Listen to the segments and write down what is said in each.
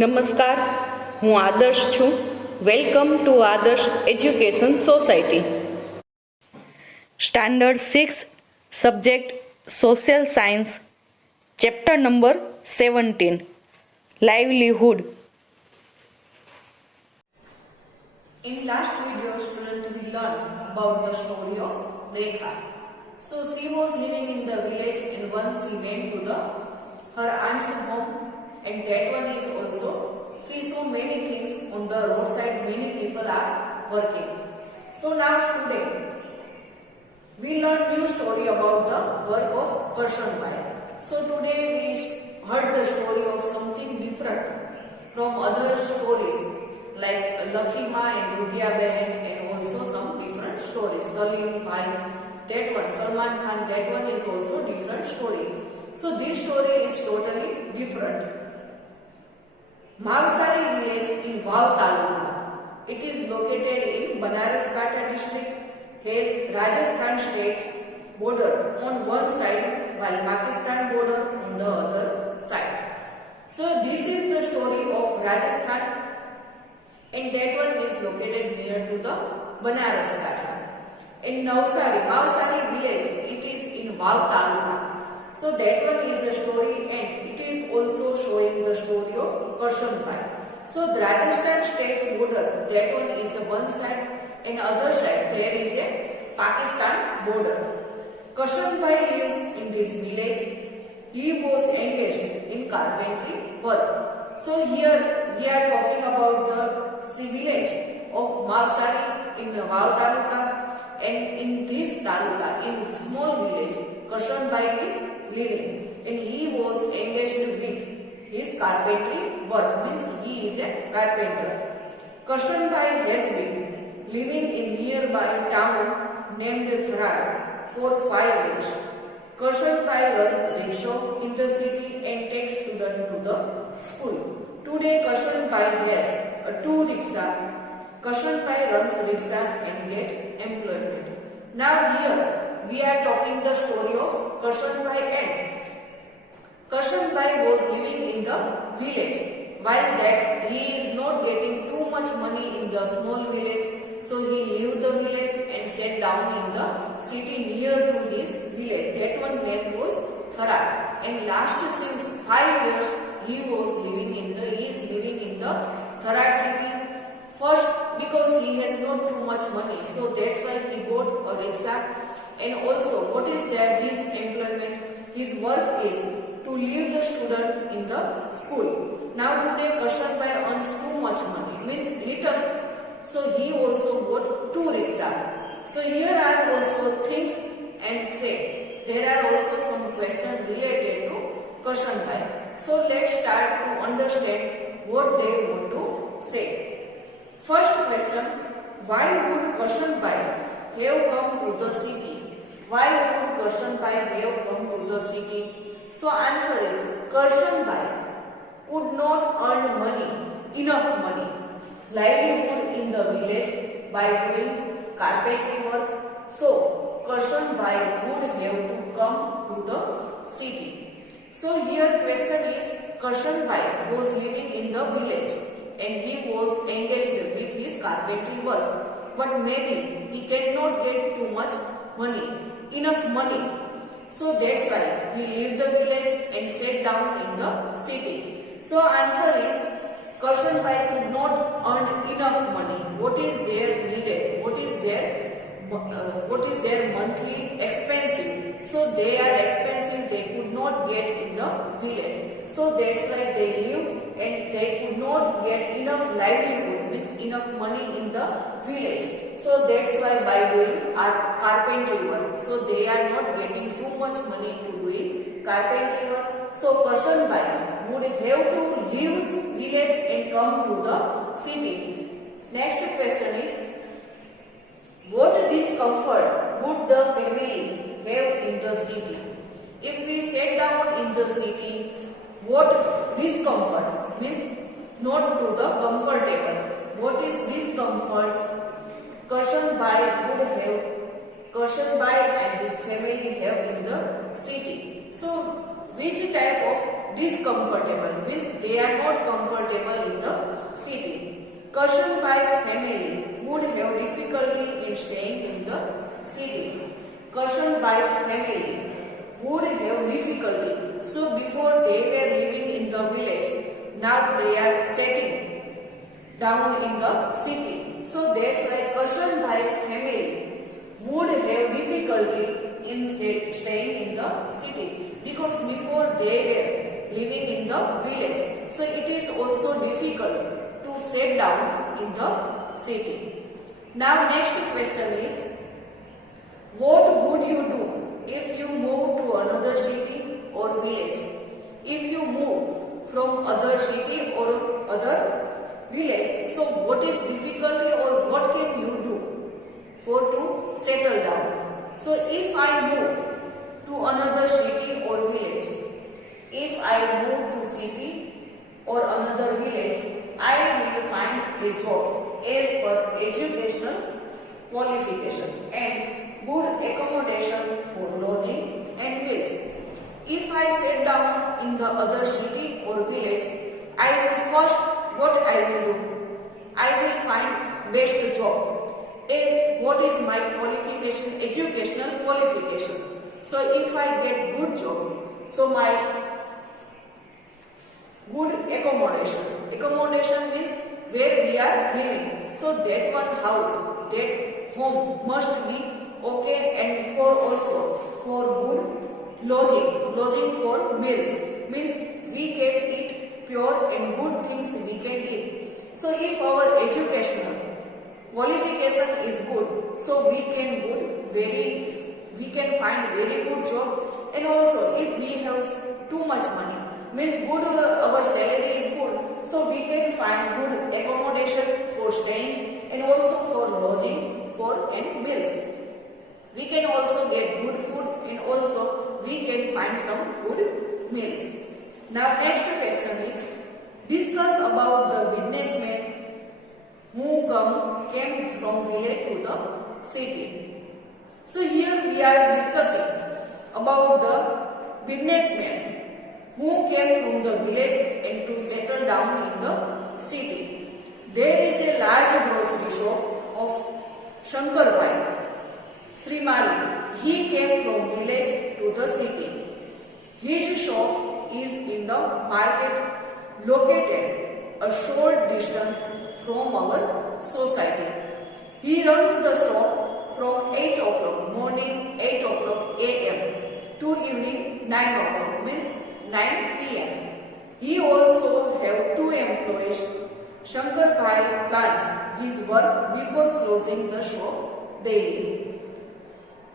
નમસ્કાર, હું આદર્શ છું. વેલકમ ટુ આદર્શ education society. Standard 6 subject social science, chapter number 17 livelihood. In last video, student, we learned about the story of Rekha. So she was living in the village, and once she went to her aunt's home, and that one is also she saw many things on the roadside. Many people are working. So now, student, we learn new story about the work of Karshanbai. So today we heard the story of something different from other stories like Lakhima and Rudhya Behan, and also some different stories. Salim Bhai, that one, Salman Khan, that one is also different story. So this story is totally different. Mavsari village in Vav Taluka. It is located in Banaskantha district, has Rajasthan state's border on one side while Pakistan border on the other side. So this is the story of Rajasthan, and that one is located near to the Banaskantha. In Mavsari village, it is in Vav Taluka. So that one is the story, and it is also showing the story of Karshanbai. So the Rajasthan state's border, that one is one side, and other side there is a Pakistan border. Karshanbai lives in this village. He was engaged in carpentry work. So here we are talking about the village of Mavsari in the Vav Taluka, and in this taluka, in small village, Karshanbai is living, and he was engaged with his carpentry work, means he is a carpenter. Karshanbai has been living in nearby town named Tharad for 5 years. Karshanbai runs rickshaw in the city and takes students to the school. Today Karshanbai has a 2 rickshaw. Karshanbai runs rickshaw and get employment. Now here we are talking the story of Karshanbai, and Karshanbai was living in the village. While that he is not getting too much money in the small village, so he leave the village and sat down in the city near to his village. That one name was Tharad, and last since 5 years he is living in the Tharad city. First, because he has not too much money, so that's why he bought a rickshaw. And also, what is there? His employment, his work is to leave the student in the school. Now today Karshanbai earns too much money, means little, so he also bought 2 rickshaw. So here are also things, and say there are also some questions related to Karshanbai. So let's start to understand what they want to say. First question, why would Karshanbai have come to the city? Why would Karshanbai have come to the city? So answer is, Karshanbai could not earn enough money, livelihood in the village by doing carpentry work. So Karshanbai would have to come to the city. So here question is, Karshanbai was living in the village, and he was engaged with his carpentry work, but maybe he cannot get too much enough money. So that's why he left the village and sat down in the city. So answer is, Karshanbai could not earn enough money. What is their needed? What is their monthly expensive? So they are expensive, they could not get in the village. So that's why they live, and they could not get enough livelihood, means enough money in the village. So that's why by doing carpentry work, so they are not getting too much money to doing carpentry work. So Karshanbai would have to leave village and come to the city. Next question is, what discomfort would the family have in the city? If we sat down in the city, what discomfort means not to the comfortable. What is discomfort? Karshanbai and his family have in the city. So which type of discomfortable means they are not comfortable Karshanbhai's family would have difficulty in staying in the city. Karshanbhai's family would have difficulty. So before they were living in the village, now they are settling down in the city. So that's why Karshanbhai's family would have difficulty in staying in the city, because before they were living in the village. So it is also difficult to settle down in the city. Now next question is, what would you do if you move to another city or village? If you move from other city or other village, so what is difficulty or what can you do for to settle down? So if I move to another city or village, if I move to city or another village, I will find a job as per educational qualification and good accommodation for lodging and meals. If I sit down in the other city or village, I will first what I will do? I will find best job as what is my qualification, educational qualification. So if I get good job, so my good accommodation. Accommodation means where we are living. So that one house, that home must be okay, and for also for good lodging for meals, means we can eat pure and good things we can eat. So if our educational qualification is good, so we can find very good job. And also if we have too much money, means good our salary is good, so we can find good accommodation for staying and also for lodging for and meals. We can also get good food and also we can find some good meals. Now next question is, discuss about the businessman who came from village to the city. So here we are discussing about the businessman who came from the village and to settle down in the city. There is a large grocery shop of Shankarbai Srimali. He came from village to the city. His shop is in the market located a short distance from our society. He runs the shop from 8 o'clock morning, 8 o'clock a.m. to evening 9 o'clock, means 9 p.m. He also have 2 employees. Shankarbai plans his work before closing the shop daily.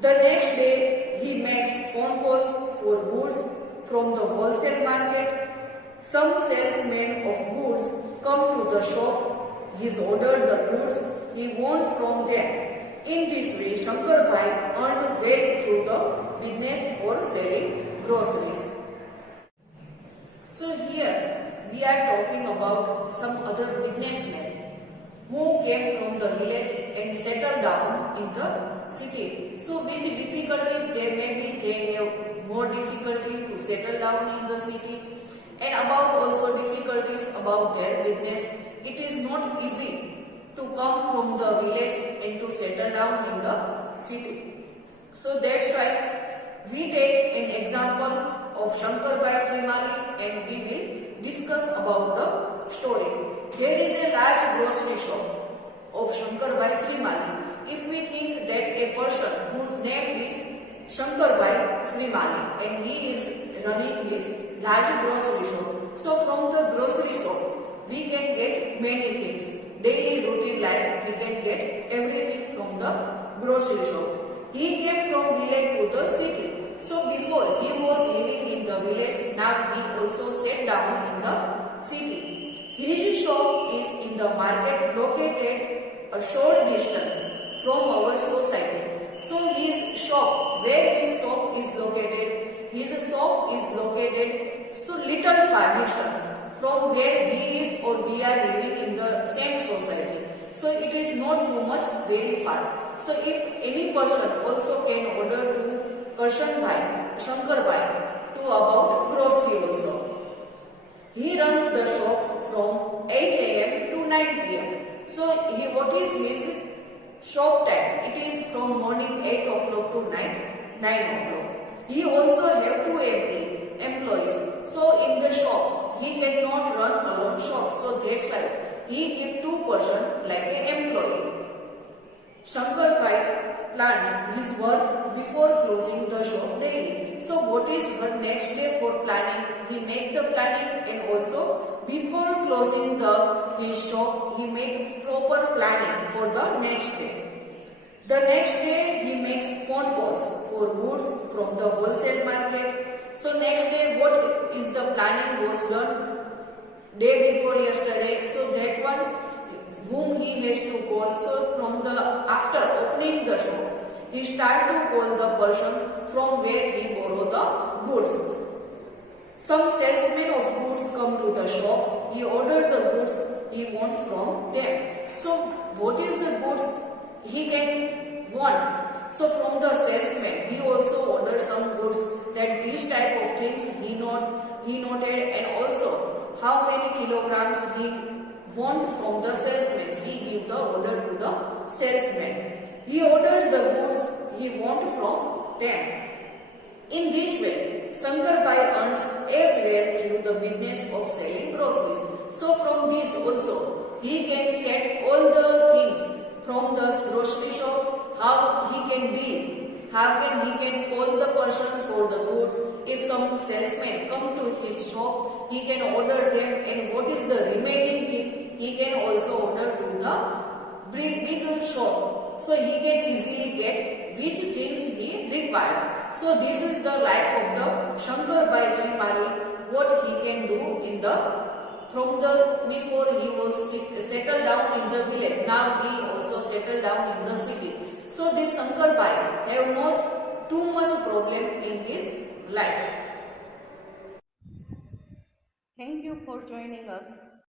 The next day he makes phone calls for goods from the wholesale market. Some salesmen of goods come to the shop. He ordered the goods he wants from them. In this way, Shankarbai earned well through the business for selling groceries. So here we are talking about some other businessmen who came from the village and settled down in the city. So which difficulty they have more difficulty to settle down in the city, and about also difficulties about their business. It is not easy to come from the village and to settle down in the city. So that's why we take an example of Shankarbai Srimali and we will discuss about the story. There is a large grocery shop of Shankarbai Srimali. If we think that a person whose name is Shankarbai Srimali and he is running his large grocery shop, so from the grocery shop we can get many things. Daily routine life we can get everything from the grocery shop. He came from village to the city. So before he was living in the village, now he also sat down in the city. His shop is in the market located a short distance from our society. So his shop, where his shop is located so little far distance from where he is or we are living in the same society. So it is not too much very far. So if any person also can order to Shankarbai to about grocery also. He runs the shop from 8 a.m. to 9 p.m. So what is his shop time? It is from morning 8 o'clock to night 9 o'clock. He also have two employees. So in the shop, he cannot run alone shop. So that's why he give two person like an employee. Shankar Bai plans his work before closing the shop daily. So what is her next day for planning? He make the planning, and also before closing his shop, he make proper planning for the next day. The next day he makes phone calls for goods from the wholesale market. So next day what is the planning was done day before yesterday. So that one whom he has to call. So from the after opening the shop, he start to call the person from where he borrow the goods. Some salesmen of goods come to the shop. He order the goods he want from them. So what is the goods he can want? So from the salesman, he also order some goods that this type of things he noted, and also how many kilograms he want from the salesman. He give the order to the salesman. He orders the goods he want from them. In this way, Shankar Bai earns as well through the business of selling groceries. So from this also, he can set all the things from the grocery shop, how he can deal, he can call the person for the goods. If some salesman come to his shop, he can order them, and what is the remaining thing, he can also order to the bigger shop. So he can easily get which things he required. So this is the life of the Shankar Bai Srimari, what he can do in the before he was settled down in the village. Now he also settled down in the city. So this Shankar Bai have not too much problem in his life. Thank you for joining us.